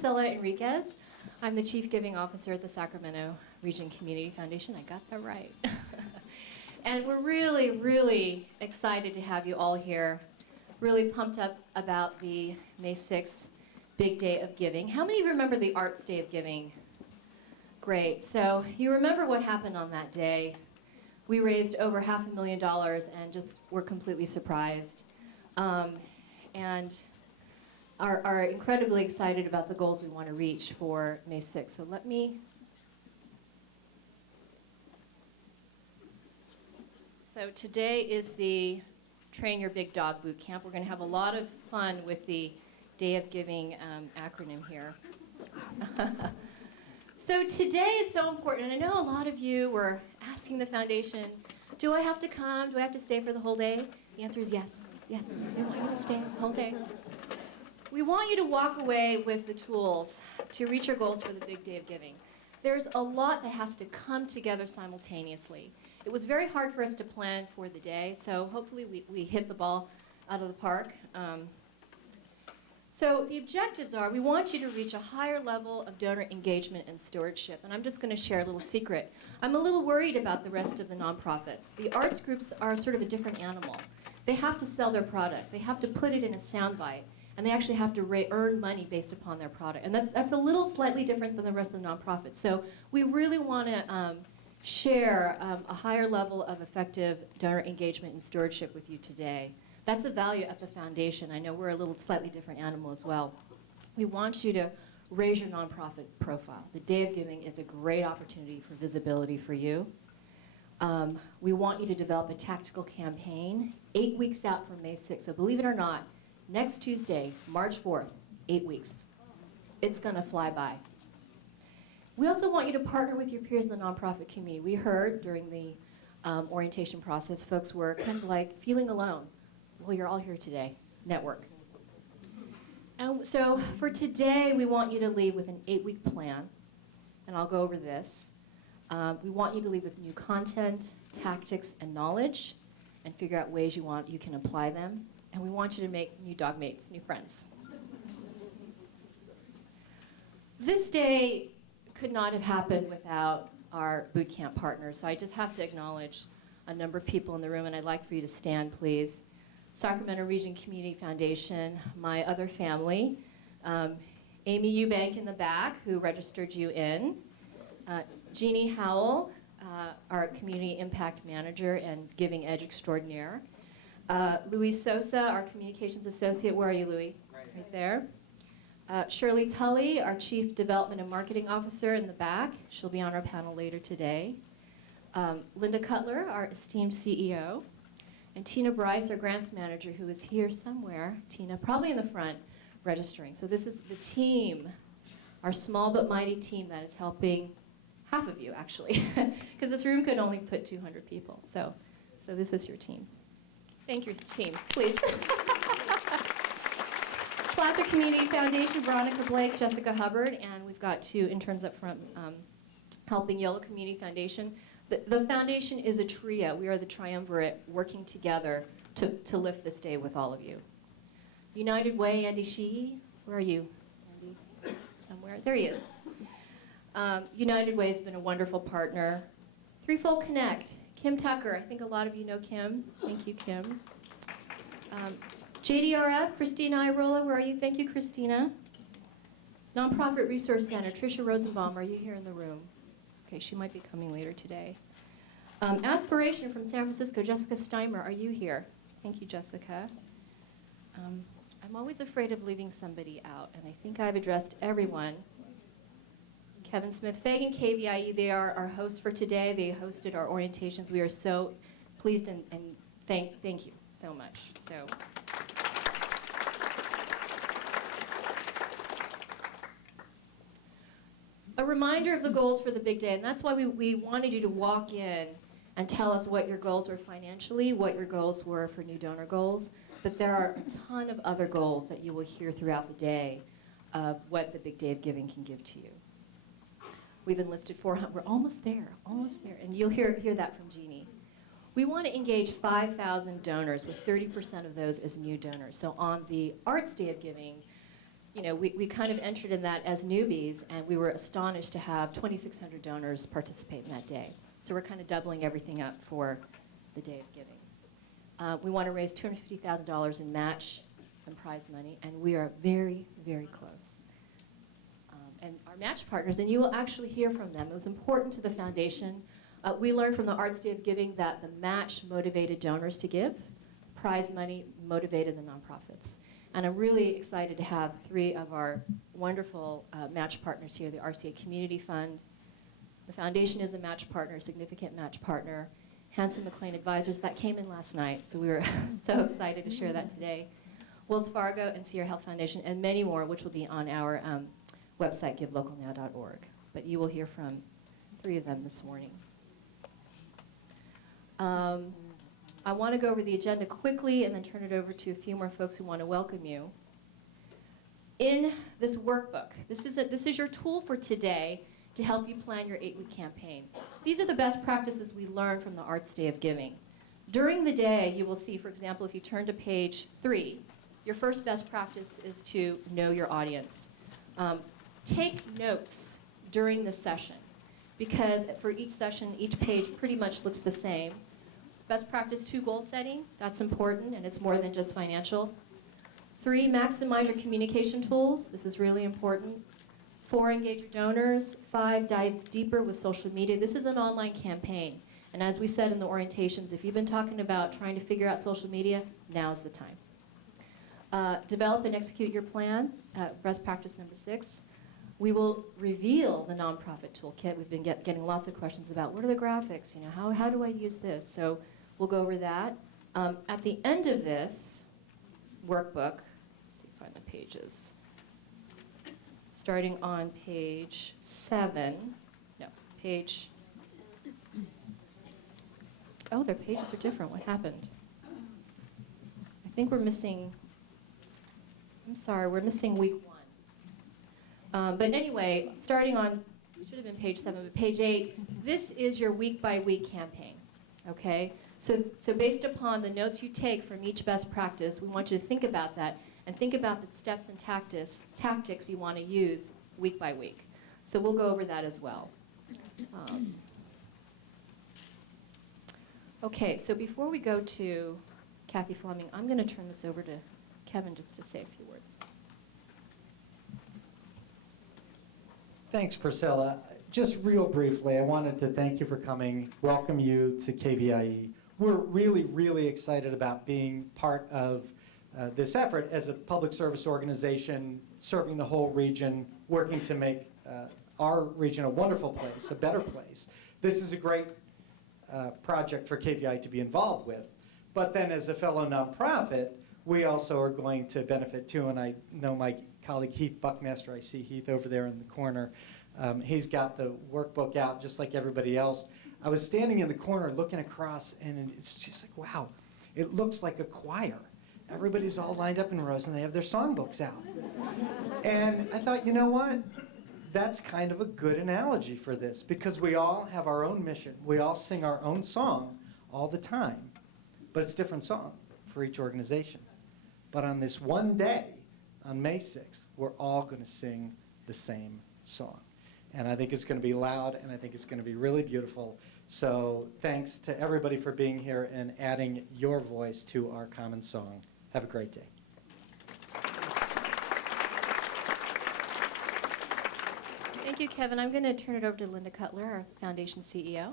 Sara Enriquez. I'm the Chief Giving Officer at the Sacramento Region Community Foundation. I got that right. And we're really, really excited to have you all here. Really pumped up about the May 6th big day of giving. How many of you remember the Arts Day of Giving? Great. So you remember what happened on that day. We raised over $500,000 and just were completely surprised. And are incredibly excited about the goals we want to reach for May 6th. So So today is the Train Your Big Dog Boot Camp. We're going to have a lot of fun with the Day of Giving acronym here. So today is so important, and I know a lot of you were asking the foundation, do I have to come? Do I have to stay for the whole day? The answer is yes. Yes, we want you to stay the whole day. We want you to walk away with the tools to reach your goals for the big day of giving. There's a lot that has to come together simultaneously. It was very hard for us to plan for the day, so hopefully we hit the ball out of the park. So the objectives are, we want you to reach a higher level of donor engagement and stewardship. And I'm just going to share a little secret. I'm a little worried about the rest of the nonprofits. The arts groups are sort of a different animal. They have to sell their product. They have to put it in a soundbite. And they actually have to earn money based upon their product. And that's a little slightly different than the rest of the nonprofits. So we really want to share a higher level of effective donor engagement and stewardship with you today. That's a value at the foundation. I know we're a little slightly different animal as well. We want you to raise your nonprofit profile. The Day of Giving is a great opportunity for visibility for you. We want you to develop a tactical campaign 8 weeks out from May 6th. So believe it or not, next Tuesday, March 4th, 8 weeks. It's going to fly by. We also want you to partner with your peers in the nonprofit community. We heard during the orientation process, folks were kind of like feeling alone. Well, you're all here today. Network. And so for today, we want you to leave with an 8-week plan. And I'll go over this. We want you to leave with new content, tactics, and knowledge, and figure out ways you can apply them. And we want you to make new dog mates, new friends. This day could not have happened without our boot camp partners. So I just have to acknowledge a number of people in the room, and I'd like for you to stand, please. Sacramento Region Community Foundation, my other family, Amy Eubank in the back, who registered you in, Jeannie Howell, our Community Impact Manager and Giving Edge Extraordinaire, Louis Sosa, our Communications Associate. Where are you, Louis? Right there. Shirley Tully, our Chief Development and Marketing Officer in the back. She'll be on our panel later today. Linda Cutler, our esteemed CEO. And Tina Bryce, our Grants Manager, who is here somewhere. Tina, probably in the front, registering. So this is the team, our small but mighty team that is helping half of you, actually, because this room could only put 200 people. So this is your team. Thank you, team, please. Placer Community Foundation, Veronica Blake, Jessica Hubbard, and we've got 2 interns up front helping Yellow Community Foundation. The foundation is a trio. We are the triumvirate working together to lift this day with all of you. United Way, Andy Sheehy, where are you? Andy, somewhere, there he is. United Way has been a wonderful partner. Threefold Connect, Kim Tucker, I think a lot of you know Kim. Thank you, Kim. JDRF, Christina Airola, where are you? Thank you, Christina. Nonprofit Resource Center, Tricia Rosenbaum, are you here in the room? Okay, she might be coming later today. Aspiration from San Francisco, Jessica Steimer, are you here? Thank you, Jessica. I'm always afraid of leaving somebody out, and I think I've addressed everyone. Kevin Smith, Fagan, KVIE, they are our hosts for today. They hosted our orientations. We are so pleased and thank you so much. So. A reminder of the goals for the big day, and that's why we wanted you to walk in and tell us what your goals were financially, what your goals were for new donor goals, but there are a ton of other goals that you will hear throughout the day of what the big day of giving can give to you. We've enlisted 400, we're almost there, and you'll hear that from Jeannie. We want to engage 5,000 donors, with 30% of those as new donors. So on the Arts Day of Giving, you know, we kind of entered in that as newbies, and we were astonished to have 2,600 donors participate in that day. So we're kind of doubling everything up for the Day of Giving. We want to raise $250,000 in match and prize money, and we are very, very close. And our match partners, and you will actually hear from them. It was important to the foundation. We learned from the Arts Day of Giving that the match motivated donors to give, prize money motivated the nonprofits. And I'm really excited to have 3 of our wonderful match partners here, the RCA Community Fund. The foundation is a match partner, significant match partner. Hanson McLean Advisors, that came in last night, so we were so excited to share that today. Wells Fargo and Sierra Health Foundation, and many more, which will be on our website, givelocalnow.org. But you will hear from 3 of them this morning. I want to go over the agenda quickly and then turn it over to a few more folks who want to welcome you. In this workbook, this is your tool for today to help you plan your 8-week campaign. These are the best practices we learned from the Arts Day of Giving. During the day, you will see, for example, if you turn to page 3, your first best practice is to know your audience. Take notes during the session, because for each session, each page pretty much looks the same. Best practice 2, goal setting. That's important, and it's more than just financial. 3, maximize your communication tools. This is really important. 4, engage your donors. 5, dive deeper with social media. This is an online campaign. And as we said in the orientations, if you've been talking about trying to figure out social media, now's the time. Develop and execute your plan. Best practice number 6. We will reveal the nonprofit toolkit. We've been getting lots of questions about what are the graphics, you know, how do I use this? So we'll go over that. At the end of this workbook, let's see if I find the pages. Starting on page 7, oh, their pages are different. What happened? I think we're missing, I'm sorry, we're missing week 1. But anyway, starting on, it should have been page 7, but page 8, this is your week-by-week campaign, okay? So based upon the notes you take from each best practice, we want you to think about that and think about the steps and tactics you want to use week by week. So we'll go over that as well. Okay, so before we go to Kathy Fleming, I'm going to turn this over to Kevin just to say a few words. Thanks, Priscilla. Just real briefly, I wanted to thank you for coming, welcome you to KVIE. We're really, really excited about being part of this effort as a public service organization serving the whole region, working to make our region a wonderful place, a better place. This is a great project for KVIE to be involved with. But then as a fellow nonprofit, we also are going to benefit too, and I know my colleague Heath Buckmaster, I see Heath over there in the corner, he's got the workbook out just like everybody else. I was standing in the corner looking across, and it's just like, wow, it looks like a choir. Everybody's all lined up in rows, and they have their songbooks out. And I thought, you know what? That's kind of a good analogy for this, because we all have our own mission. We all sing our own song all the time, but it's a different song for each organization. But on this one day, on May 6th, we're all going to sing the same song. And I think it's going to be loud, and I think it's going to be really beautiful. So thanks to everybody for being here and adding your voice to our common song. Have a great day. Thank you, Kevin. I'm going to turn it over to Linda Cutler, our foundation CEO.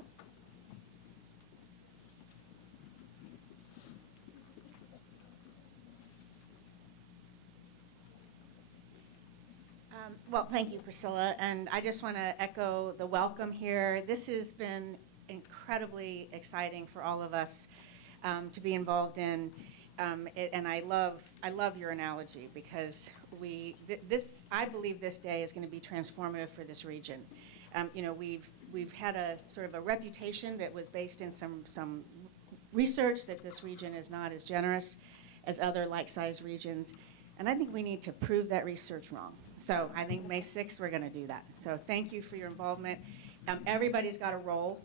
Well, thank you, Priscilla, and I just want to echo the welcome here. This has been incredibly exciting for all of us to be involved in, and I love your analogy, because I believe this day is going to be transformative for this region. You know, we've had a sort of a reputation that was based in some research that this region is not as generous as other like-sized regions. And I think we need to prove that research wrong. So I think May 6th, we're going to do that. So thank you for your involvement. Everybody's got a role.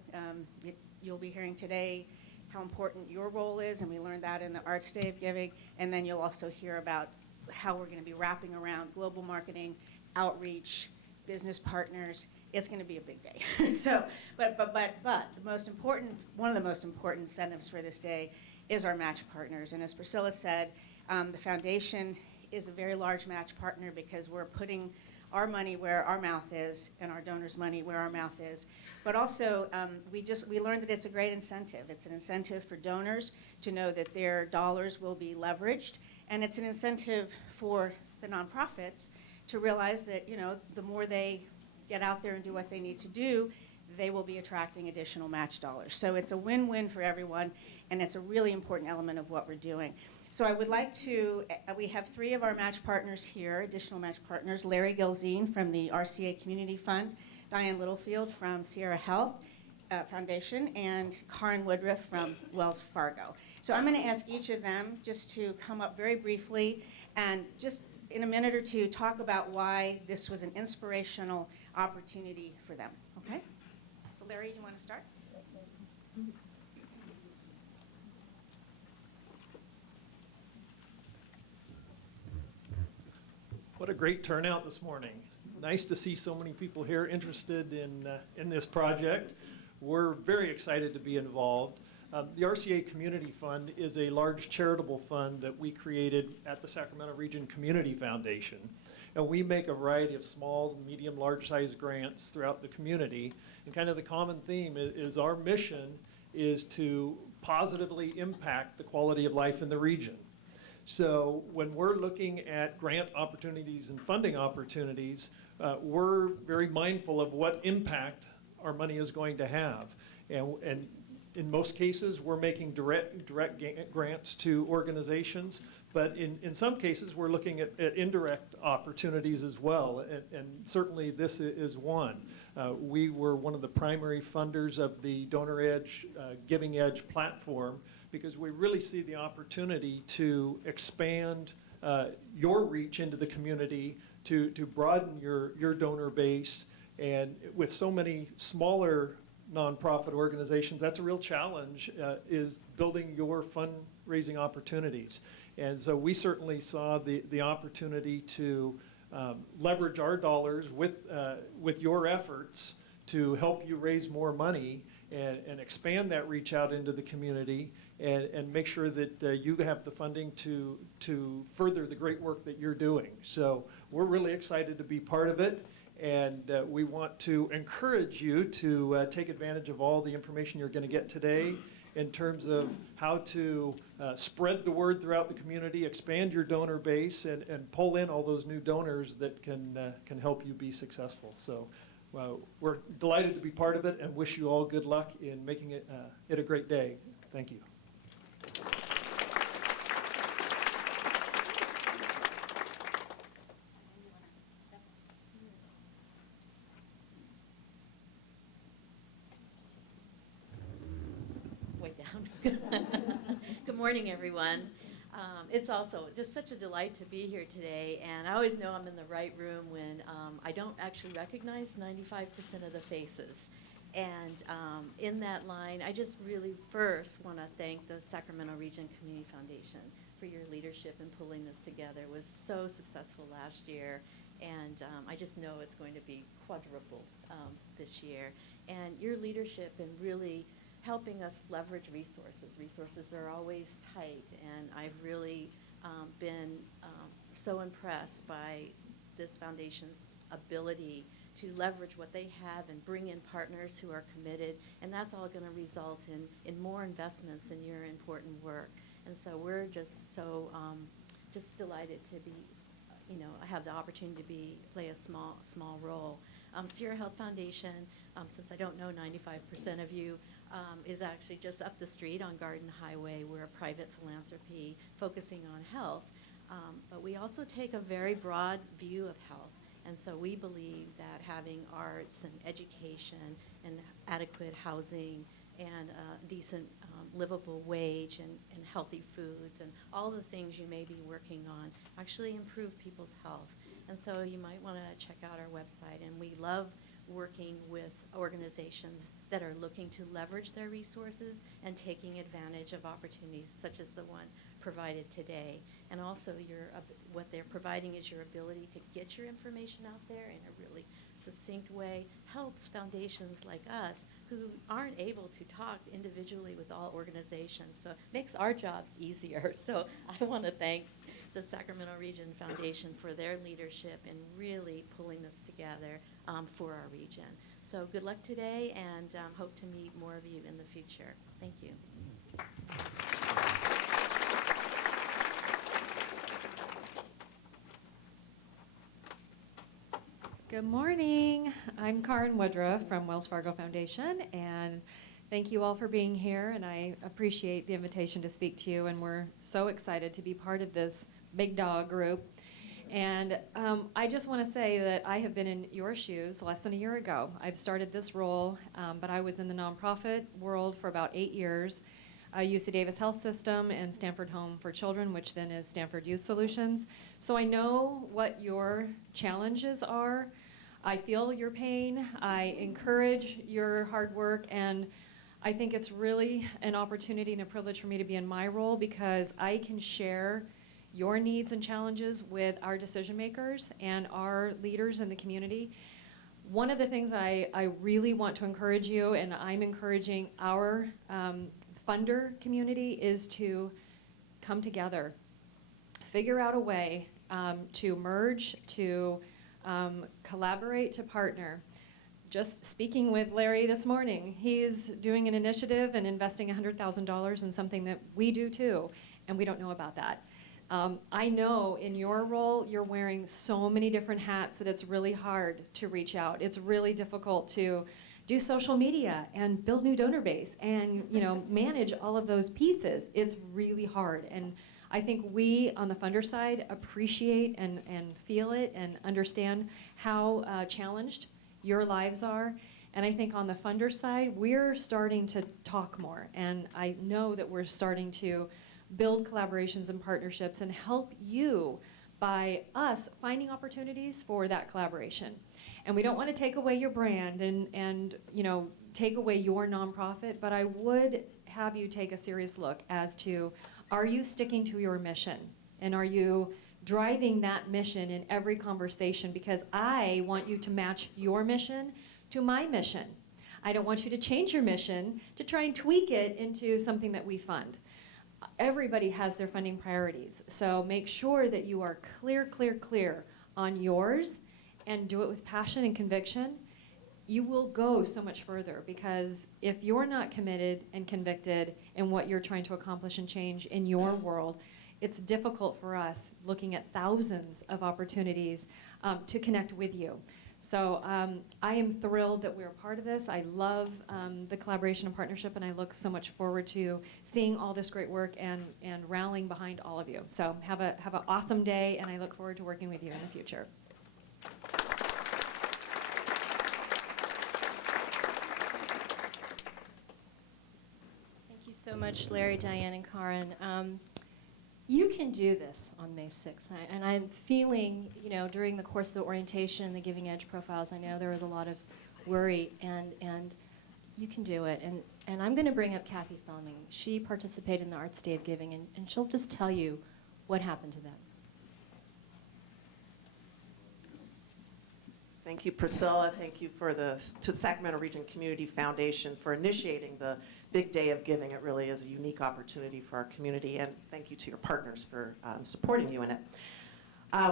You'll be hearing today how important your role is, and we learned that in the Arts Day of Giving. And then you'll also hear about how we're going to be wrapping around global marketing, outreach, business partners. It's going to be a big day. So, but the most important, one of the most important incentives for this day is our match partners. And as Priscilla said, the foundation is a very large match partner because we're putting our money where our mouth is and our donors' money where our mouth is. But also, we learned that it's a great incentive. It's an incentive for donors to know that their dollars will be leveraged, and it's an incentive for the nonprofits to realize that, you know, the more they get out there and do what they need to do, they will be attracting additional match dollars. So it's a win-win for everyone, and it's a really important element of what we're doing. So I would like to, we have 3 of our match partners here, additional match partners, Larry Gilzine from the RCA Community Fund, Diane Littlefield from Sierra Health Foundation, and Karen Woodruff from Wells Fargo. So I'm going to ask each of them just to come up very briefly and just in a minute or two talk about why this was an inspirational opportunity for them. Okay? So Larry, do you want to start? What a great turnout this morning. Nice to see so many people here interested in this project. We're very excited to be involved. The RCA Community Fund is a large charitable fund that we created at the Sacramento Region Community Foundation. And we make a variety of small, medium, large-sized grants throughout the community. And kind of the common theme is our mission is to positively impact the quality of life in the region. So when we're looking at grant opportunities and funding opportunities, we're very mindful of what impact our money is going to have. And in most cases, we're making direct grants to organizations, but in some cases, we're looking at indirect opportunities as well, and certainly this is one. We were one of the primary funders of the Donor Edge, Giving Edge platform, because we really see the opportunity to expand your reach into the community, to broaden your donor base. And with so many smaller nonprofit organizations, that's a real challenge, is building your fundraising opportunities. And so we certainly saw the opportunity to leverage our dollars with your efforts to help you raise more money and expand that reach out into the community and make sure that you have the funding to further the great work that you're doing. So we're really excited to be part of it, and we want to encourage you to take advantage of all the information you're going to get today in terms of how to spread the word throughout the community, expand your donor base, and pull in all those new donors that can help you be successful. So we're delighted to be part of it and wish you all good luck in making it a great day. Thank you. Way down. Good morning, everyone. It's also just such a delight to be here today, and I always know I'm in the right room when I don't actually recognize 95% of the faces. And in that line, I just really first want to thank the Sacramento Region Community Foundation for your leadership in pulling this together. It was so successful last year, and I just know it's going to be quadruple this year. And your leadership in really helping us leverage resources. Resources are always tight, and I've really been so impressed by this foundation's ability to leverage what they have and bring in partners who are committed, and that's all going to result in more investments in your important work. And so we're just so just delighted to be, have the opportunity to play a small role. Sierra Health Foundation, since I don't know 95% of you, is actually just up the street on Garden Highway. We're a private philanthropy focusing on health, but we also take a very broad view of health. And so we believe that having arts and education and adequate housing and a decent livable wage and healthy foods and all the things you may be working on actually improve people's health. And so you might want to check out our website. And we love working with organizations that are looking to leverage their resources and taking advantage of opportunities such as the one provided today. And also what they're providing is your ability to get your information out there in a really succinct way, helps foundations like us who aren't able to talk individually with all organizations. So it makes our jobs easier. So I want to thank the Sacramento Region Foundation for their leadership in really pulling this together for our region. So good luck today, and hope to meet more of you in the future. Thank you. Good morning. I'm Karen Woodruff from Wells Fargo Foundation, and thank you all for being here, and I appreciate the invitation to speak to you, and we're so excited to be part of this big dog group. And I just want to say that I have been in your shoes less than a year ago. I've started this role, but I was in the nonprofit world for about 8 years. UC Davis Health System and Stanford Home for Children, which then is Stanford Youth Solutions. So I know what your challenges are. I feel your pain. I encourage your hard work, and I think it's really an opportunity and a privilege for me to be in my role because I can share your needs and challenges with our decision makers and our leaders in the community. One of the things I really want to encourage you, and I'm encouraging our funder community, is to come together, figure out a way to merge, to collaborate, to partner. Just speaking with Larry this morning, he's doing an initiative and investing $100,000 in something that we do too, and we don't know about that. I know in your role, you're wearing so many different hats that it's really hard to reach out. It's really difficult to do social media and build new donor base and manage all of those pieces. It's really hard. And I think we on the funder side appreciate and feel it and understand how challenged your lives are. And I think on the funder side, we're starting to talk more. And I know that we're starting to build collaborations and partnerships and help you by us finding opportunities for that collaboration. And we don't want to take away your brand and take away your nonprofit, but I would have you take a serious look as to, are you sticking to your mission? And are you driving that mission in every conversation? Because I want you to match your mission to my mission. I don't want you to change your mission to try and tweak it into something that we fund. Everybody has their funding priorities, so make sure that you are clear on yours and do it with passion and conviction. You will go so much further, because if you're not committed and convicted in what you're trying to accomplish and change in your world, it's difficult for us, looking at thousands of opportunities, to connect with you. So I am thrilled that we're a part of this. I love the collaboration and partnership, and I look so much forward to seeing all this great work and rallying behind all of you. So have an awesome day, and I look forward to working with you in the future. Thank you so much, Larry, Diane, and Karen. You can do this on May 6th, and I'm feeling, during the course of the orientation and the Giving Edge profiles, I know there was a lot of worry, and you can do it. And I'm going to bring up Kathy Fleming. She participated in the Arts Day of Giving, and she'll just tell you what happened to them. Thank you, Priscilla. Thank you to the Sacramento Region Community Foundation for initiating the Big Day of Giving. It really is a unique opportunity for our community, and thank you to your partners for supporting you in it.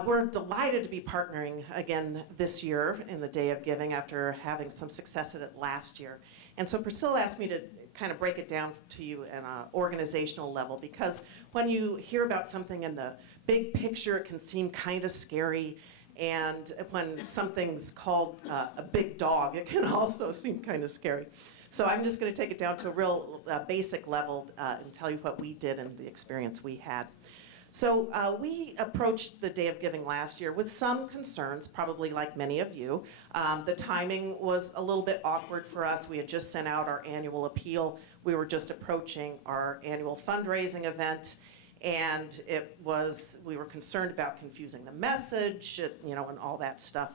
We're delighted to be partnering again this year in the Day of Giving after having some success at it last year. And so Priscilla asked me to kind of break it down to you at an organizational level, because when you hear about something in the big picture, it can seem kind of scary. And when something's called a big dog, it can also seem kind of scary. So I'm just going to take it down to a real basic level and tell you what we did and the experience we had. So we approached the Day of Giving last year with some concerns, probably like many of you. The timing was a little bit awkward for us. We had just sent out our annual appeal. We were just approaching our annual fundraising event. And we were concerned about confusing the message, and all that stuff.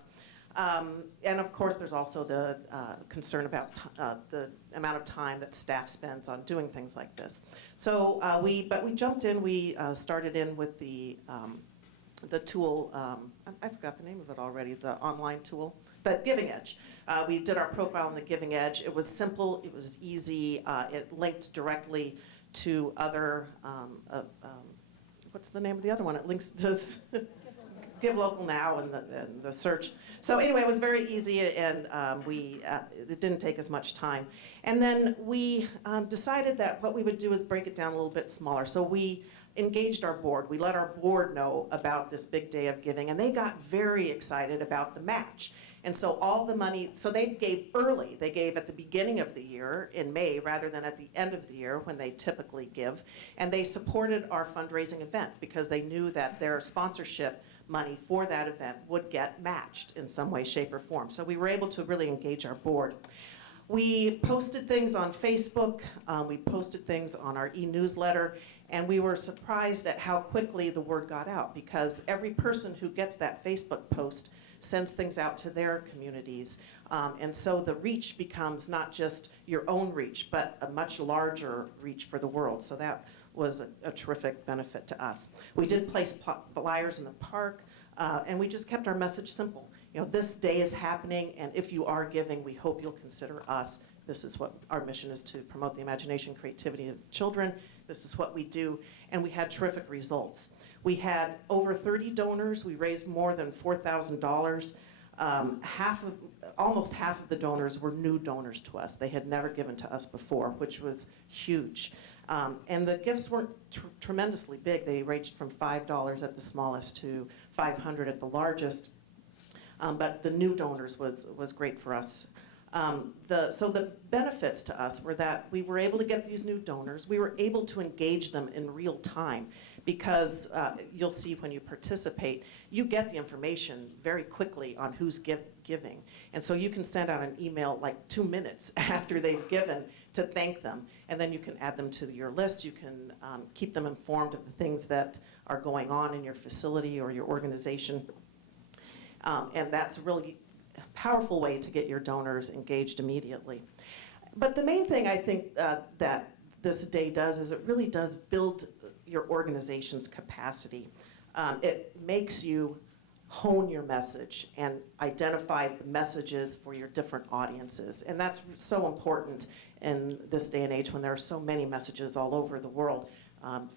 And of course, there's also the concern about the amount of time that staff spends on doing things like this. So we jumped in. We started in with the tool. I forgot the name of it already. The online tool, the Giving Edge. We did our profile on the Giving Edge. It was simple. It was easy. It linked directly to other. What's the name of the other one? It links to Give Local Now and the search. So anyway, it was very easy, and it didn't take as much time. And then we decided that what we would do is break it down a little bit smaller. So we engaged our board. We let our board know about this big day of giving, and they got very excited about the match. And so all the money, so they gave early. They gave at the beginning of the year in May rather than at the end of the year when they typically give. And they supported our fundraising event because they knew that their sponsorship money for that event would get matched in some way, shape, or form. So we were able to really engage our board. We posted things on Facebook. We posted things on our e-newsletter. And we were surprised at how quickly the word got out because every person who gets that Facebook post sends things out to their communities. And so the reach becomes not just your own reach, but a much larger reach for the world. So that was a terrific benefit to us. We did place flyers in the park, and we just kept our message simple. You know, this day is happening, and if you are giving, we hope you'll consider us. This is what our mission is, to promote the imagination and creativity of children. This is what we do, and we had terrific results. We had over 30 donors. We raised more than $4,000. Almost half of the donors were new donors to us. They had never given to us before, which was huge. And the gifts weren't tremendously big. They ranged from $5 at the smallest to $500 at the largest. But the new donors was great for us. So the benefits to us were that we were able to get these new donors. We were able to engage them in real time because you'll see when you participate, you get the information very quickly on who's giving. And so you can send out an email like 2 minutes after they've given to thank them. And then you can add them to your list. You can keep them informed of the things that are going on in your facility or your organization. And that's really a powerful way to get your donors engaged immediately. But the main thing I think that this day does is it really does build your organization's capacity. It makes you hone your message and identify the messages for your different audiences. And that's so important in this day and age when there are so many messages all over the world,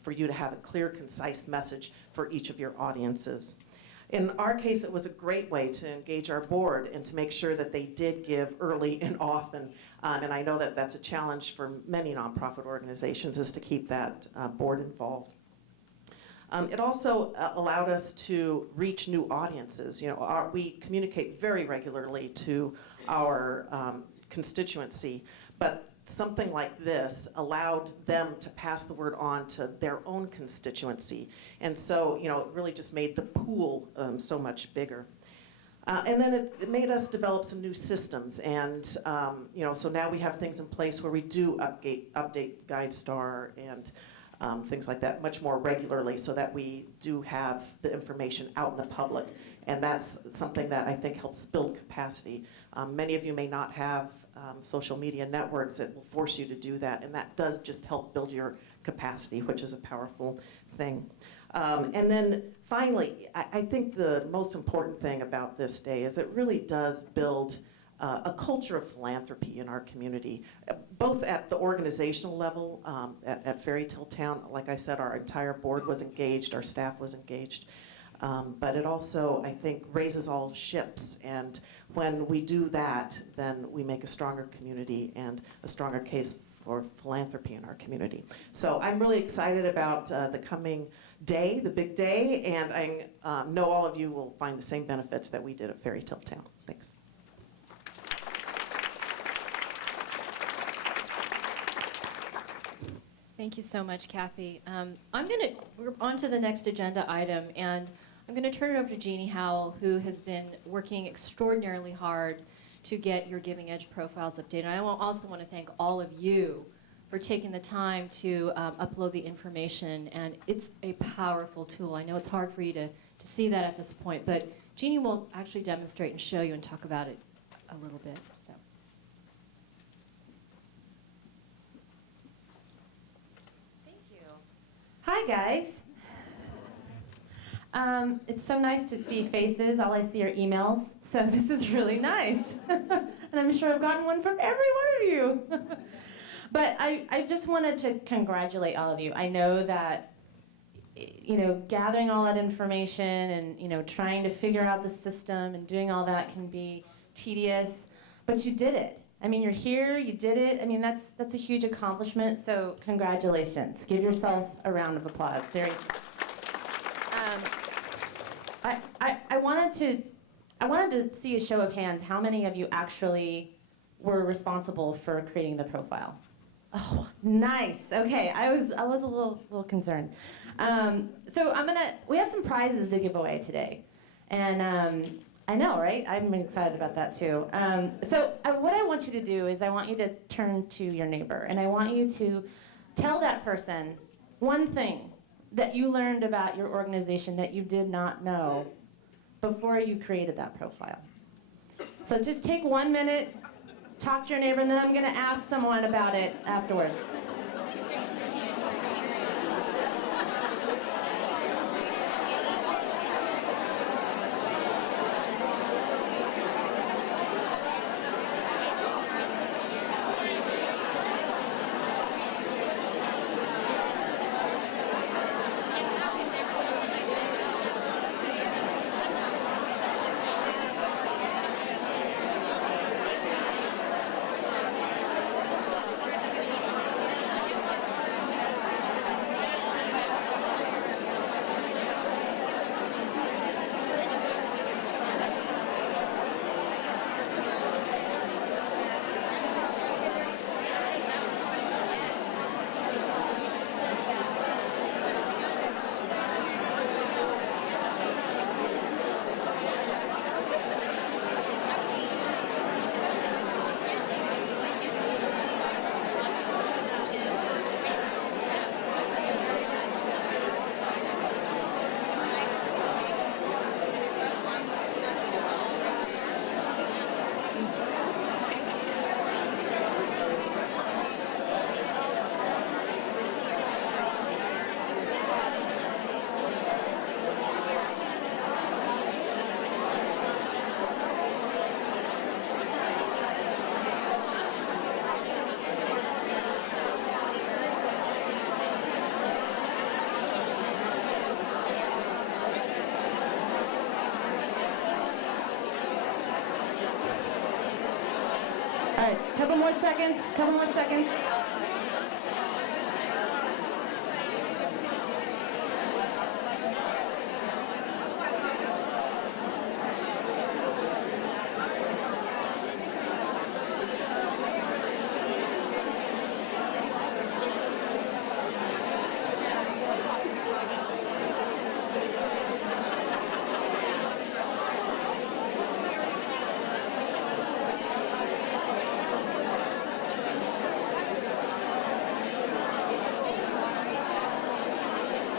for you to have a clear, concise message for each of your audiences. In our case, it was a great way to engage our board and to make sure that they did give early and often. And I know that that's a challenge for many nonprofit organizations, is to keep that board involved. It also allowed us to reach new audiences. You know, we communicate very regularly to our constituency, but something like this allowed them to pass the word on to their own constituency. And so, you know, it really just made the pool so much bigger. And then it made us develop some new systems. And, you know, so now we have things in place where we do update GuideStar and things like that much more regularly so that we do have the information out in the public. And that's something that I think helps build capacity. Many of you may not have social media networks that will force you to do that, and that does just help build your capacity, which is a powerful thing. And then finally, I think the most important thing about this day is it really does build a culture of philanthropy in our community, both at the organizational level, at Fairy Tale Town. Like I said, our entire board was engaged, our staff was engaged. But it also, I think, raises all ships. And when we do that, then we make a stronger community and a stronger case for philanthropy in our community. So I'm really excited about the coming day, the big day, and I know all of you will find the same benefits that we did at Fairy Tale Town. Thanks. Thank you so much, Kathy. We're on to the next agenda item, and I'm going to turn it over to Jeannie Howell, who has been working extraordinarily hard to get your Giving Edge profiles updated. I also want to thank all of you for taking the time to upload the information, and it's a powerful tool. I know it's hard for you to see that at this point, but Jeannie will actually demonstrate and show you and talk about it a little bit. So. Thank you. Hi, guys. It's so nice to see faces. All I see are emails, so this is really nice. And I'm sure I've gotten one from every one of you. But I just wanted to congratulate all of you. I know that, gathering all that information and, trying to figure out the system and doing all that can be tedious, but you did it. I mean, you're here, you did it. I mean, that's a huge accomplishment, so congratulations. Give yourself a round of applause, seriously. I wanted to see a show of hands. How many of you actually were responsible for creating the profile? Oh, nice. Okay, I was a little concerned. So we have some prizes to give away today, and I know, right? I'm excited about that too. So what I want you to do is I want you to turn to your neighbor, and I want you to tell that person one thing that you learned about your organization that you did not know before you created that profile. So just take 1 minute, talk to your neighbor, and then I'm going to ask someone about it afterwards. All right, couple more seconds.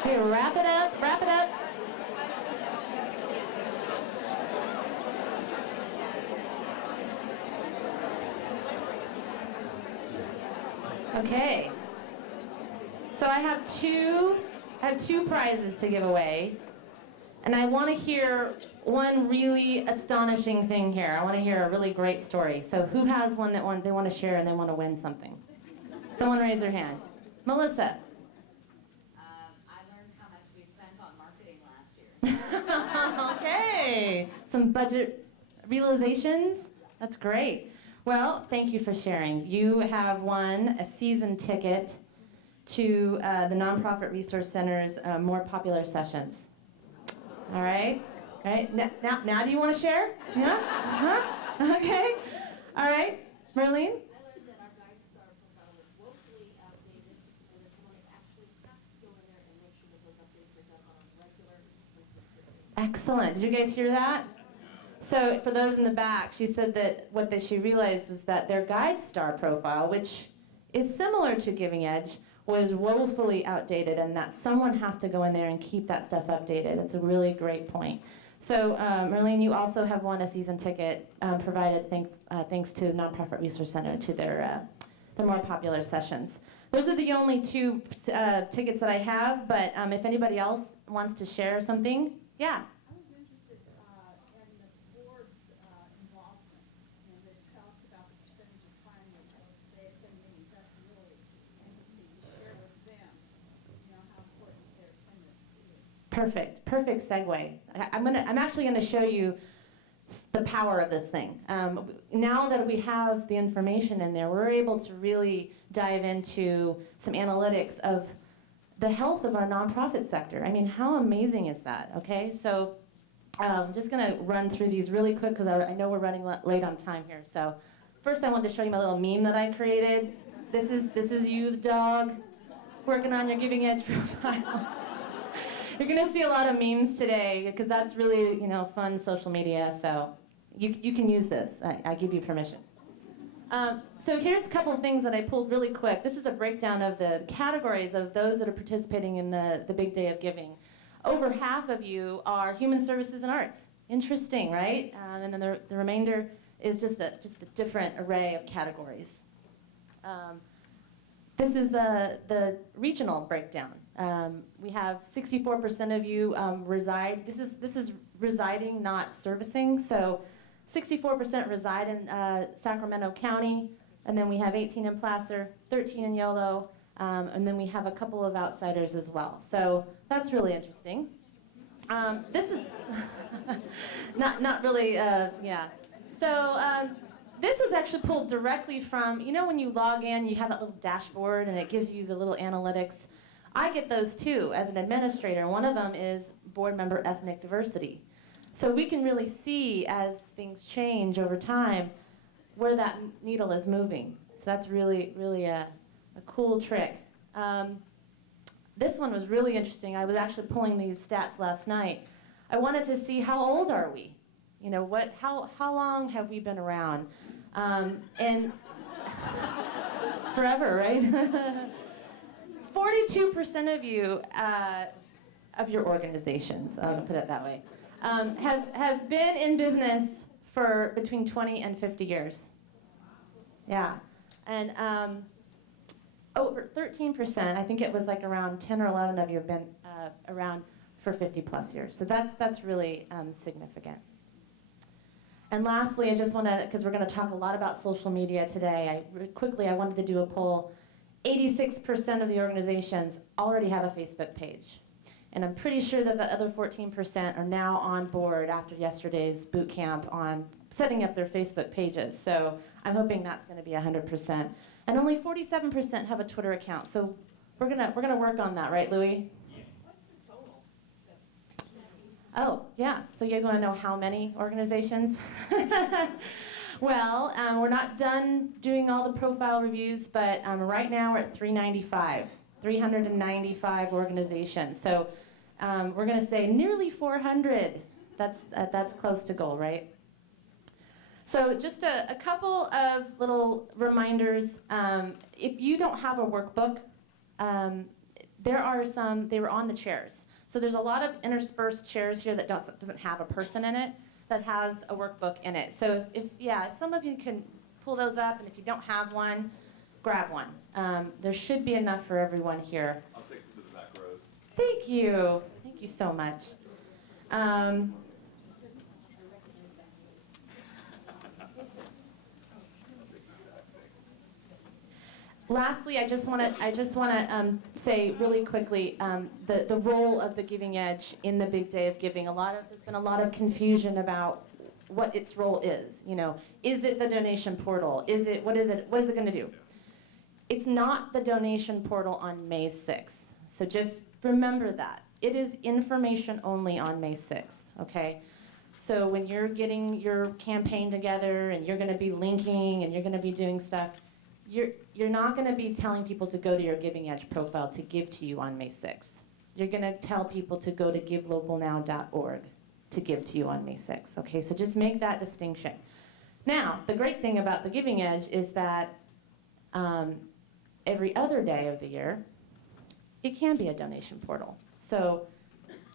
Okay, wrap it up. Okay. So I have two prizes to give away. And I want to hear one really astonishing thing here. I want to hear a really great story. So who has one that they want to share and they want to win something? Someone raise their hand. Melissa. Okay, some budget realizations. That's great. Well, thank you for sharing. You have won a season ticket to the Nonprofit Resource Center's more popular sessions. All right. All right. Now do you want to share? Yeah? Uh-huh. Okay. All right. Marlene? I learned that our Guide Star profile was woefully outdated, and that someone actually has to go in there and make sure that those updates are done on a regular, consistent basis. Excellent. Did you guys hear that? So for those in the back, she said that she realized was that their Guide Star profile, which is similar to Giving Edge, was woefully outdated, and that someone has to go in there and keep that stuff updated. It's a really great point. So, Marlene, you also have won a season ticket provided thanks to the Nonprofit Resource Center to their more popular sessions. Those are the only two tickets that I have, but if anybody else wants to share something, yeah. I was interested in the board's involvement, that it talks about the percentage of time that they attend meetings. That's really interesting to share with them, how important their attendance is. Perfect segue. I'm actually gonna show you the power of this thing. Now that we have the information in there, we're able to really dive into some analytics of the health of our nonprofit sector. I mean, how amazing is that, okay? So I'm just gonna run through these really quick because I know we're running late on time here. So first I wanted to show you my little meme that I created. This is you, the dog, working on your Giving Edge profile. You're gonna see a lot of memes today because that's really, fun social media. So you can use this. I give you permission. So here's a couple of things that I pulled really quick. This is a breakdown of the categories of those that are participating in the Big Day of Giving. Over half of you are human services and arts. Interesting, right? And then the remainder is just a different array of categories. This is the regional breakdown. We have 64% of you reside. This is residing, not servicing. So 64% reside in Sacramento County, and then we have 18 in Placer, 13 in Yolo, and then we have a couple of outsiders as well. So that's really interesting. This is not really, yeah. So this was actually pulled directly from, when you log in, you have that little dashboard and it gives you the little analytics. I get those too as an administrator. One of them is board member ethnic diversity. So we can really see as things change over time where that needle is moving. So that's really, really a cool trick. This one was really interesting. I was actually pulling these stats last night. I wanted to see how old are we? How long have we been around? And forever, right? 42% of you, of your organizations, I'm gonna put it that way, have been in business for between 20 and 50 years. Yeah, and over 13%, I think it was like around 10 or 11 of you have been around for 50 plus years. So that's really significant. And lastly, I just want to, because we're going to talk a lot about social media today, I wanted to do a poll. 86% of the organizations already have a Facebook page. And I'm pretty sure that the other 14% are now on board after yesterday's boot camp on setting up their Facebook pages. So I'm hoping that's going to be 100%. And only 47% have a Twitter account. So we're gonna work on that, right, Louis? Yes. What's the total? Oh, yeah. So you guys want to know how many organizations? Well, we're not done doing all the profile reviews, but right now we're at 395 organizations. So we're going to say nearly 400. That's close to goal, right? So just a couple of little reminders. If you don't have a workbook, there are some, they were on the chairs. So there's a lot of interspersed chairs here that doesn't have a person in it that has a workbook in it. So if some of you can pull those up, and if you don't have one, grab one. There should be enough for everyone here. I'll take some to the back rows. Thank you. Thank you so much. Lastly, I just want to say really quickly the role of the Giving Edge in the Big Day of Giving. There's been a lot of confusion about what its role is. Is it the donation portal? What is it going to do? It's not the donation portal on May 6th. So just remember that. It is information only on May 6th, okay? So when you're getting your campaign together and you're going to be linking and you're going to be doing stuff, you're not going to be telling people to go to your Giving Edge profile to give to you on May 6th. You're going to tell people to go to givelocalnow.org to give to you on May 6th, okay? So just make that distinction. Now, the great thing about the Giving Edge is that every other day of the year, it can be a donation portal. So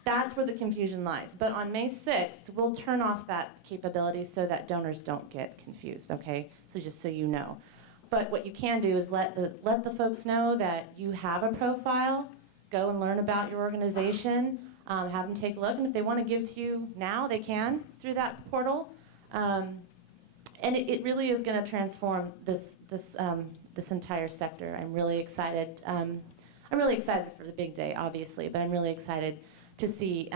That's where the confusion lies. But on May 6th, we'll turn off that capability so that donors don't get confused, okay? So just so you know. But what you can do is let the folks know that you have a profile, go and learn about your organization, have them take a look, and if they want to give to you now, they can through that portal. And it really is going to transform this entire sector. I'm really excited. I'm really excited for the big day, obviously, but I'm really excited to see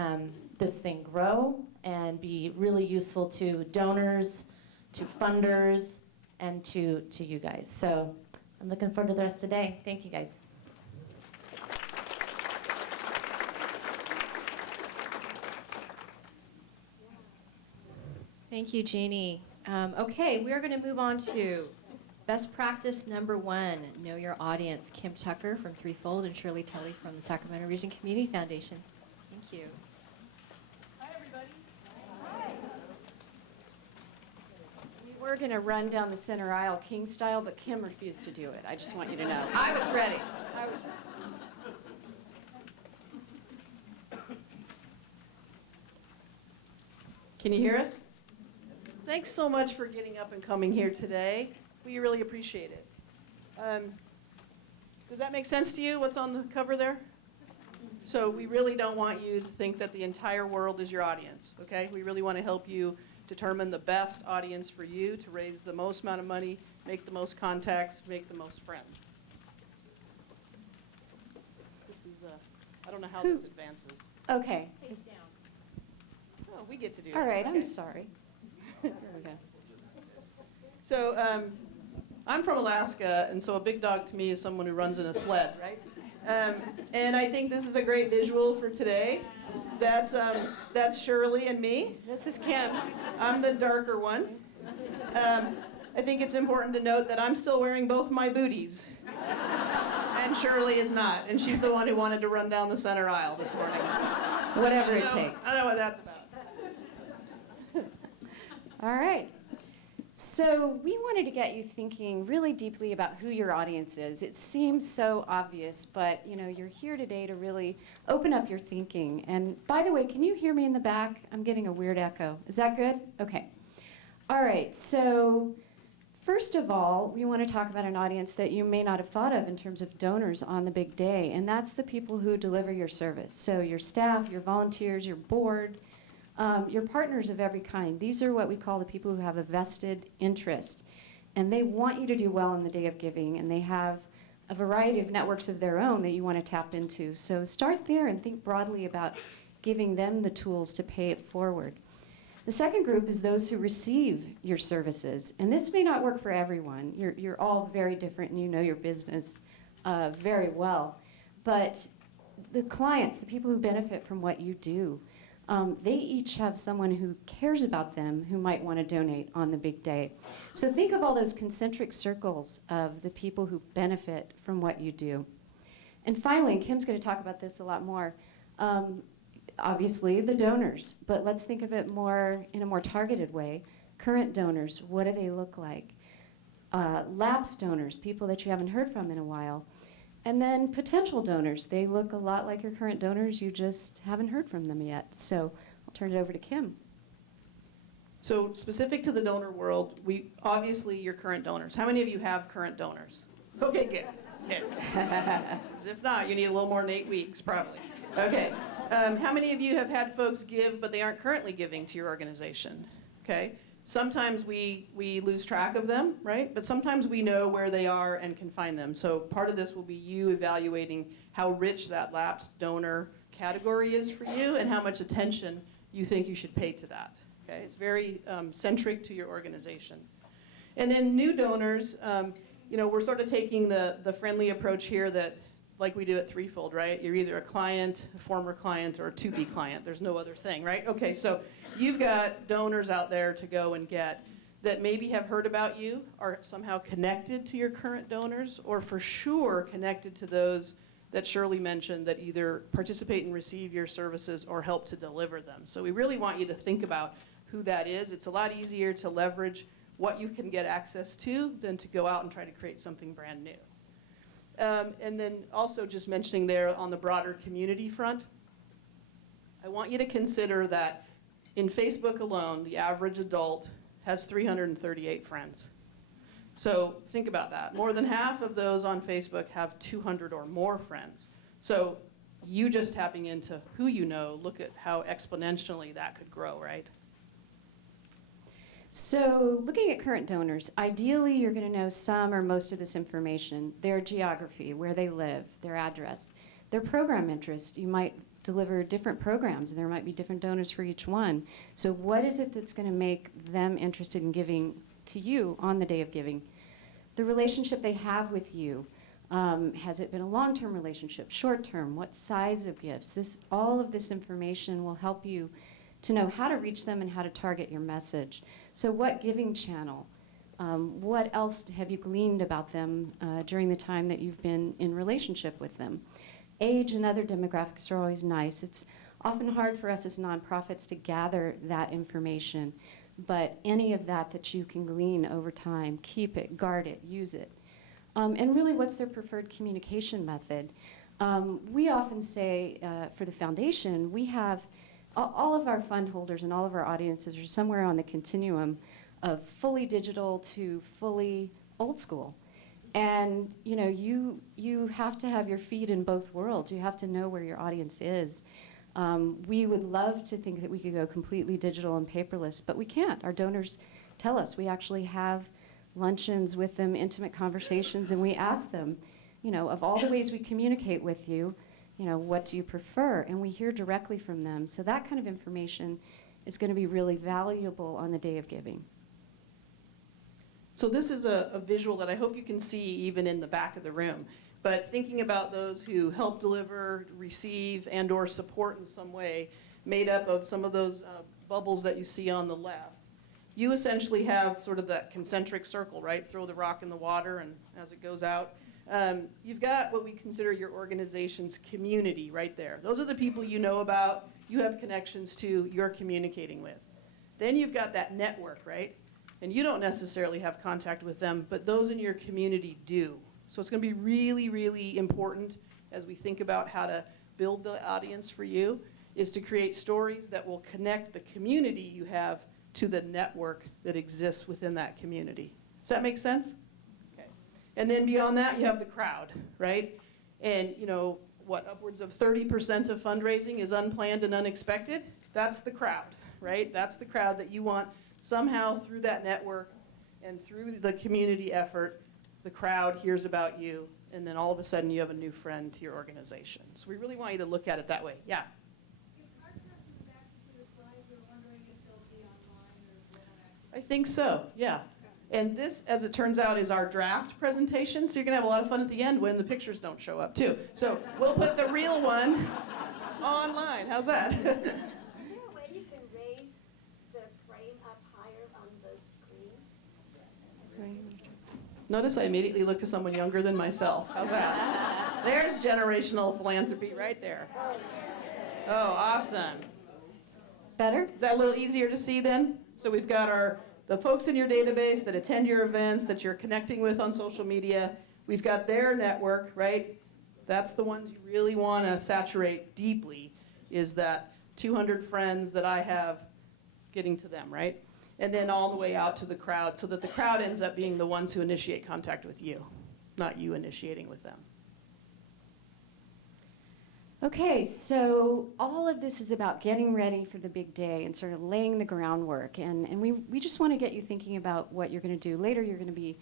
this thing grow and be really useful to donors, to funders, and to you guys. So I'm looking forward to the rest of the day. Thank you, guys. Thank you, Jeannie. Okay, we are going to move on to best practice number 1, know your audience. Kim Tucker from Threefold and Shirley Tully from the Sacramento Region Community Foundation. Thank you. Hi, everybody. Hi. We were going to run down the center aisle king style, but Kim refused to do it. I just want you to know. I was ready. Can you hear us? Thanks so much for getting up and coming here today. We really appreciate it. Does that make sense to you, what's on the cover there? So we really don't want you to think that the entire world is your audience, okay? We really want to help you determine the best audience for you to raise the most amount of money, make the most contacts, make the most friends. This is, I don't know how this advances. Okay. Face down. Oh, we get to do it. All right, I'm Okay. sorry. There we go. So I'm from Alaska, and so a big dog to me is someone who runs in a sled, right? And I think this is a great visual for today. That's Shirley and me. This is Kim. I'm the darker one. I think it's important to note that I'm still wearing both my booties. And Shirley is not, and she's the one who wanted to run down the center aisle this morning. Whatever it takes. I know what that's about. All right. So we wanted to get you thinking really deeply about who your audience is. It seems so obvious, but you're here today to really open up your thinking. And by the way, can you hear me in the back? I'm getting a weird echo. Is that good? Okay. All right. So first of all, we want to talk about an audience that you may not have thought of in terms of donors on the big day, and that's the people who deliver your service. So your staff, your volunteers, your board, your partners of every kind. These are what we call the people who have a vested interest. And they want you to do well on the day of giving, and they have a variety of networks of their own that you want to tap into. So start there and think broadly about giving them the tools to pay it forward. The second group is those who receive your services. And this may not work for everyone. You're all very different, and you know your business very well. But the clients, the people who benefit from what you do, they each have someone who cares about them who might want to donate on the big day. So think of all those concentric circles of the people who benefit from what you do. And finally, and Kim's going to talk about this a lot more, obviously the donors, but let's think of it more in a more targeted way. Current donors, what do they look like? Lapsed donors, people that you haven't heard from in a while. And then potential donors, they look a lot like your current donors, you just haven't heard from them yet. So I'll turn it over to Kim. So specific to the donor world, obviously your current donors. How many of you have current donors? Okay, good. If not, you need a little more than 8 weeks, probably. Okay. How many of you have had folks give, but they aren't currently giving to your organization? Okay. Sometimes we lose track of them, right? But sometimes we know where they are and can find them. So part of this will be you evaluating how rich that lapsed donor category is for you and how much attention you think you should pay to that. Okay, it's very centric to your organization. And then new donors, we're sort of taking the friendly approach here that, like we do at Threefold, right? You're either a client, a former client, or a to-be client. There's no other thing, right? Okay, so you've got donors out there to go and get that maybe have heard about you, are somehow connected to your current donors, or for sure connected to those that Shirley mentioned that either participate and receive your services or help to deliver them. So we really want you to think about who that is. It's a lot easier to leverage what you can get access to than to go out and try to create something brand new. And then also just mentioning there on the broader community front, I want you to consider that in Facebook alone, the average adult has 338 friends. So think about that. More than half of those on Facebook have 200 or more friends. So you just tapping into who you know, look at how exponentially that could grow, right? So looking at current donors, ideally you're going to know some or most of this information: their geography, where they live, their address, their program interest. You might deliver different programs, and there might be different donors for each one. So what is it that's going to make them interested in giving to you on the day of giving? The relationship they have with you. Has it been a long-term relationship, short-term? What size of gifts? All of this information will help you to know how to reach them and how to target your message. So what giving channel? What else have you gleaned about them during the time that you've been in relationship with them? Age and other demographics are always nice. It's often hard for us as nonprofits to gather that information, but any of that you can glean over time, keep it, guard it, use it. And really, what's their preferred communication method? We often say for the foundation, we have all of our fund holders and all of our audiences are somewhere on the continuum of fully digital to fully old school. And you have to have your feet in both worlds. You have to know where your audience is. We would love to think that we could go completely digital and paperless, but we can't. Our donors tell us. We actually have luncheons with them, intimate conversations, and we ask them, of all the ways we communicate with you, what do you prefer? And we hear directly from them. So that kind of information is going to be really valuable on the day of giving. So this is a visual that I hope you can see even in the back of the room. But thinking about those who help deliver, receive, and or support in some way, made up of some of those bubbles that you see on the left. You essentially have sort of that concentric circle, right? Throw the rock in the water, and as it goes out, you've got what we consider your organization's community right there. Those are the people you know about, you have connections to, you're communicating with. Then you've got that network, right? And you don't necessarily have contact with them, but those in your community do. So it's going to be really, really important as we think about how to build the audience for you, is to create stories that will connect the community you have to the network that exists within that community. Does that make sense? Okay. And then beyond that, you have the crowd, right? And upwards of 30% of fundraising is unplanned and unexpected. That's the crowd, right? That's the crowd that you want somehow through that network and through the community effort, the crowd hears about you, and then all of a sudden you have a new friend to your organization. So we really want you to look at it that way. Yeah? I think so, yeah. And this, as it turns out, is our draft presentation, so you're going to have a lot of fun at the end when the pictures don't show up, too. So we'll put the real one online. How's that? Is there a way you can raise the frame up higher on the screen? Notice I immediately looked to someone younger than myself. How's that? There's generational philanthropy right there. Oh, awesome. Better? Is that a little easier to see then? So we've got the folks in your database that attend your events, that you're connecting with on social media. We've got their network, right? That's the ones you really want to saturate deeply, is that 200 friends that I have getting to them, right? And then all the way out to the crowd, so that the crowd ends up being the ones who initiate contact with you, not you initiating with them. Okay, so all of this is about getting ready for the big day and sort of laying the groundwork. And we just want to get you thinking about what you're going to do. Later you're going to be,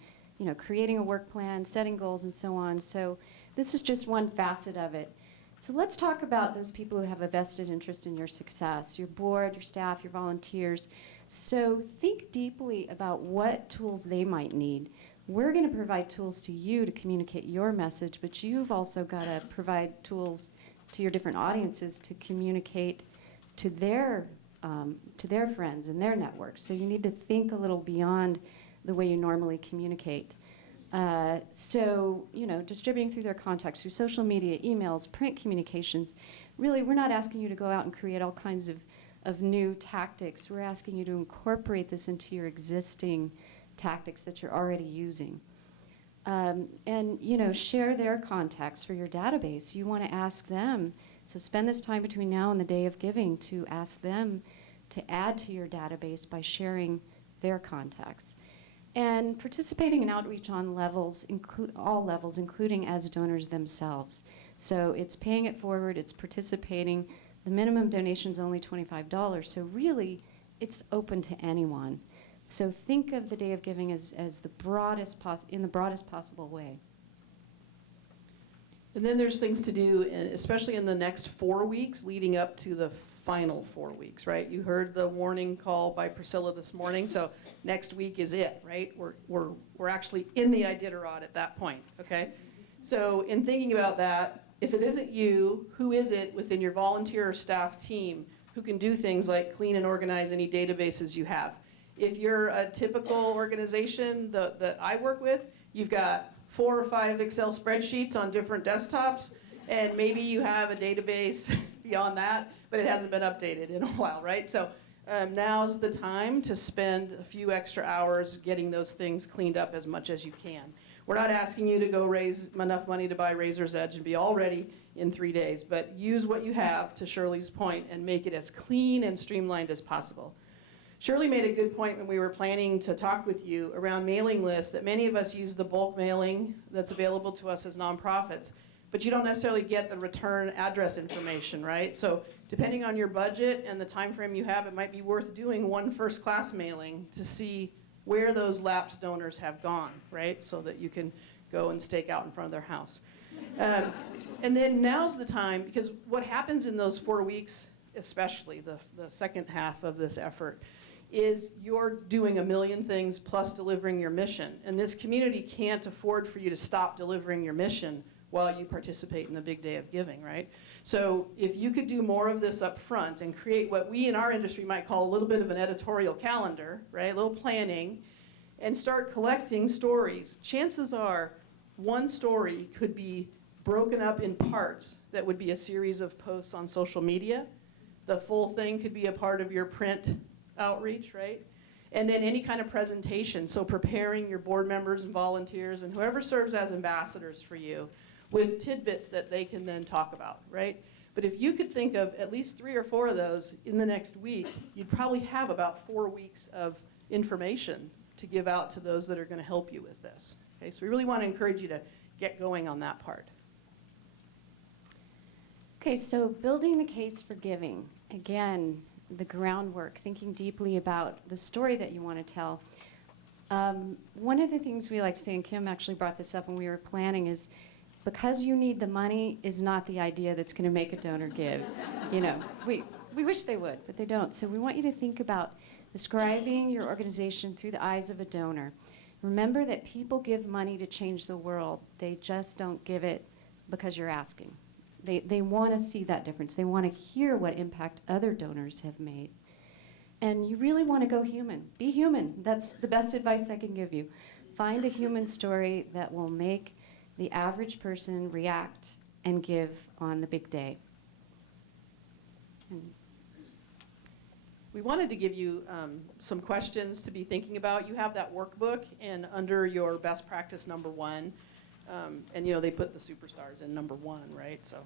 creating a work plan, setting goals, and so on. So this is just one facet of it. So let's talk about those people who have a vested interest in your success, your board, your staff, your volunteers. So think deeply about what tools they might need. We're going to provide tools to you to communicate your message, but you've also got to provide tools to your different audiences to communicate to their friends and their networks. So you need to think a little beyond the way you normally communicate. Distributing through their contacts, through social media, emails, print communications. Really, we're not asking you to go out and create all kinds of new tactics. We're asking you to incorporate this into your existing tactics that you're already using. Share their contacts for your database. You want to ask them So spend this time between now and the day of giving to ask them to add to your database by sharing their contacts. And participating in outreach on levels, all levels, including as donors themselves. So it's paying it forward, it's participating. The minimum donation is only $25, so really it's open to anyone. So think of the Day of Giving as the broadest in the broadest possible way. And then there's things to do, especially in the next 4 weeks leading up to the final 4 weeks, right? You heard the warning call by Priscilla this morning, so next week is it, right? We're actually in the Iditarod at that point, okay? So in thinking about that, if it isn't you, who is it within your volunteer or staff team who can do things like clean and organize any databases you have? If you're a typical organization that I work with, you've got 4 or 5 Excel spreadsheets on different desktops, and maybe you have a database beyond that, but it hasn't been updated in a while, right? So now's the time to spend a few extra hours getting those things cleaned up as much as you can. We're not asking you to go raise enough money to buy Razor's Edge and be all ready in 3 days, but use what you have, to Shirley's point, and make it as clean and streamlined as possible. Shirley made a good point when we were planning to talk with you around mailing lists, that many of us use the bulk mailing that's available to us as nonprofits, but you don't necessarily get the return address information, right? So depending on your budget and the time frame you have, it might be worth doing one first-class mailing to see where those lapsed donors have gone, right? So that you can go and stake out in front of their house. And then now's the time, because what happens in those 4 weeks, especially the second half of this effort, is you're doing a million things plus delivering your mission. And this community can't afford for you to stop delivering your mission while you participate in the big day of giving, right? So if you could do more of this up front and create what we in our industry might call a little bit of an editorial calendar, right? A little planning, and start collecting stories. Chances are one story could be broken up in parts that would be a series of posts on social media. The full thing could be a part of your print outreach, right? And then any kind of presentation, so preparing your board members and volunteers and whoever serves as ambassadors for you with tidbits that they can then talk about, right? But if you could think of at least 3 or 4 of those in the next week, you'd probably have about 4 weeks of information to give out to those that are going to help you with this. Okay, so we really want to encourage you to get going on that part. Okay, so building the case for giving. Again, the groundwork, thinking deeply about the story that you want to tell. One of the things we like to say, and Kim actually brought this up when we were planning, is because you need the money is not the idea that's going to make a donor give. You know, we wish they would, but they don't. So we want you to think about describing your organization through the eyes of a donor. Remember that people give money to change the world. They just don't give it because you're asking. They want to see that difference. They want to hear what impact other donors have made. And you really want to go human. Be human. That's the best advice I can give you. Find a human story that will make the average person react and give on the big day. We wanted to give you some questions to be thinking about. You have that workbook, and under your best practice number 1, and you know they put the superstars in number 1, right? So,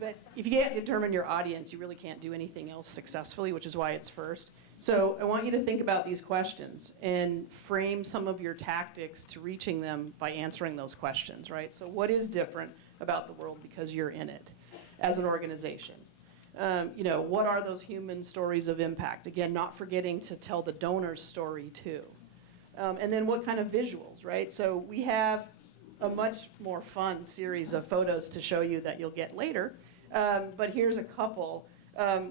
but if you can't determine your audience, you really can't do anything else successfully, which is why it's first. So I want you to think about these questions and frame some of your tactics to reaching them by answering those questions, right? So what is different about the world because you're in it as an organization? You know, what are those human stories of impact? Again, not forgetting to tell the donor's story too. And then what kind of visuals, right? So we have a much more fun series of photos to show you that you'll get later. But here's a couple.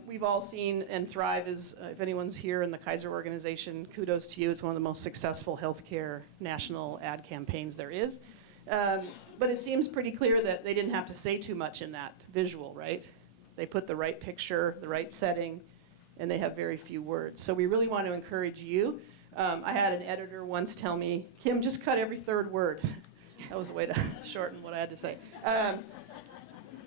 We've all seen, and Thrive is, if anyone's here in the Kaiser organization, kudos to you. It's one of the most successful healthcare national ad campaigns there is. But it seems pretty clear that they didn't have to say too much in that visual, right? They put the right picture, the right setting, and they have very few words. So we really want to encourage you. I had an editor once tell me, Kim, just cut every 3rd word. That was a way to shorten what I had to say.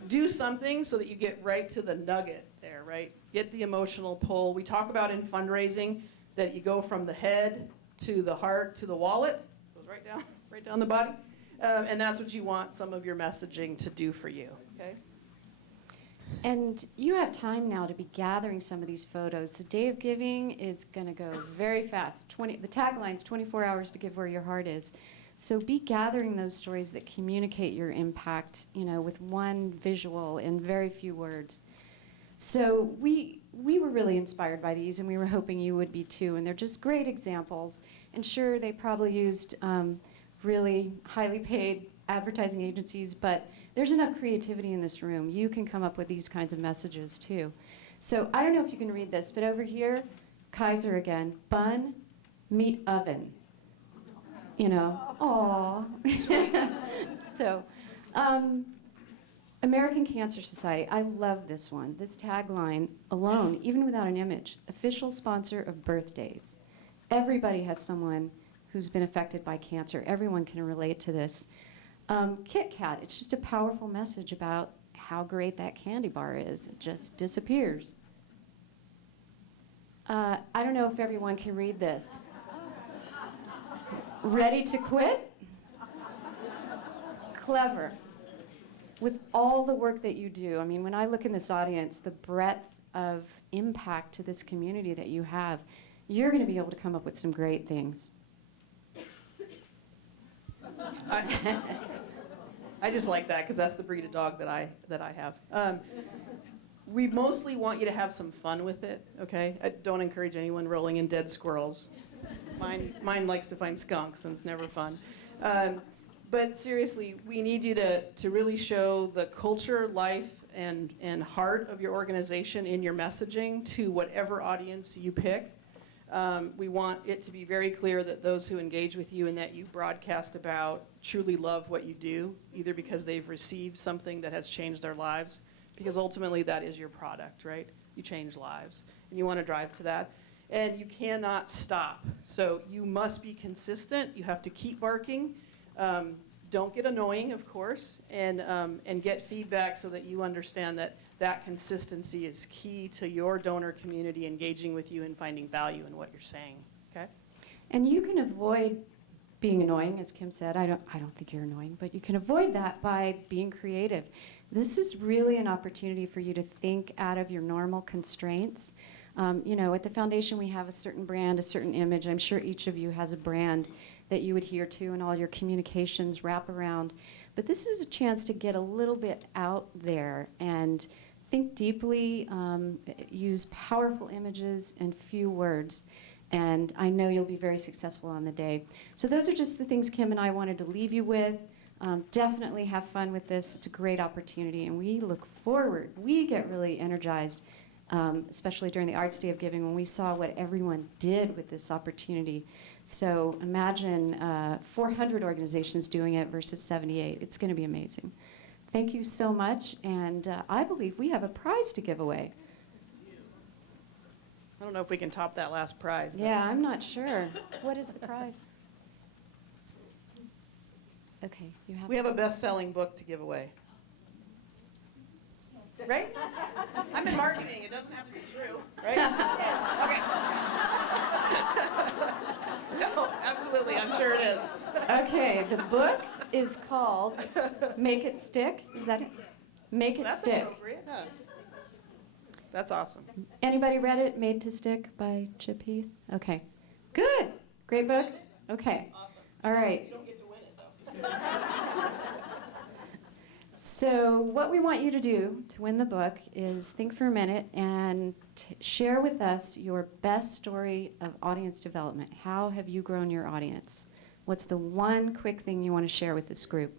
Do something so that you get right to the nugget there, right? Get the emotional pull. We talk about in fundraising that you go from the head to the heart to the wallet. Goes right down the body. And that's what you want some of your messaging to do for you, okay? And you have time now to be gathering some of these photos. The Day of Giving is going to go very fast. The tagline's 24 hours to give where your heart is. So be gathering those stories that communicate your impact, with one visual and very few words. So we were really inspired by these, and we were hoping you would be too. And they're just great examples. And sure, they probably used really highly paid advertising agencies, but there's enough creativity in this room. You can come up with these kinds of messages too. So I don't know if you can read this, but over here, Kaiser again, bun, meat oven. Aw. So, American Cancer Society, I love this one. This tagline alone, even without an image, official sponsor of birthdays. Everybody has someone who's been affected by cancer. Everyone can relate to this. Kit Kat, it's just a powerful message about how great that candy bar is. It just disappears. I don't know if everyone can read this. Ready to quit? Clever. With all the work that you do, I mean, when I look in this audience, the breadth of impact to this community that you have, you're going to be able to come up with some great things. I just like that because that's the breed of dog that I have. We mostly want you to have some fun with it, okay? I don't encourage anyone rolling in dead squirrels. Mine likes to find skunks, and it's never fun. But seriously, we need you to really show the culture, life, and heart of your organization in your messaging to whatever audience you pick. We want it to be very clear that those who engage with you and that you broadcast about truly love what you do, either because they've received something that has changed their lives, because ultimately that is your product, right? You change lives, and you want to drive to that. And you cannot stop. So you must be consistent. You have to keep barking. Don't get annoying, of course, and get feedback so that you understand that consistency is key to your donor community engaging with you and finding value in what you're saying, okay? And you can avoid being annoying, as Kim said. I don't think you're annoying, but you can avoid that by being creative. This is really an opportunity for you to think out of your normal constraints. At the foundation, we have a certain brand, a certain image. I'm sure each of you has a brand that you adhere to and all your communications wrap around. But this is a chance to get a little bit out there and think deeply, use powerful images and few words. And I know you'll be very successful on the day. So those are just the things Kim and I wanted to leave you with. Definitely have fun with this. It's a great opportunity, and we look forward. We get really energized, especially during the Arts Day of Giving, when we saw what everyone did with this opportunity. So imagine 400 organizations doing it versus 78. It's going to be amazing. Thank you so much, and I believe we have a prize to give away. I don't know if we can top that last prize, though. Yeah, I'm not sure. What is the prize? Okay, you have. We have a best-selling book to give away. Right? I'm in marketing. It doesn't have to be true, right? Okay. No, absolutely. I'm sure it is. Okay, the book is called Make It Stick. Is that it? Make It That's Stick. appropriate. Huh. That's awesome. Anybody read it? Made to Stick by Chip Heath? Okay. Good. Great book? Okay. Awesome. All right. You don't get to win it, though. So what we want you to do to win the book is think for a minute and share with us your best story of audience development. How have you grown your audience? What's the one quick thing you want to share with this group?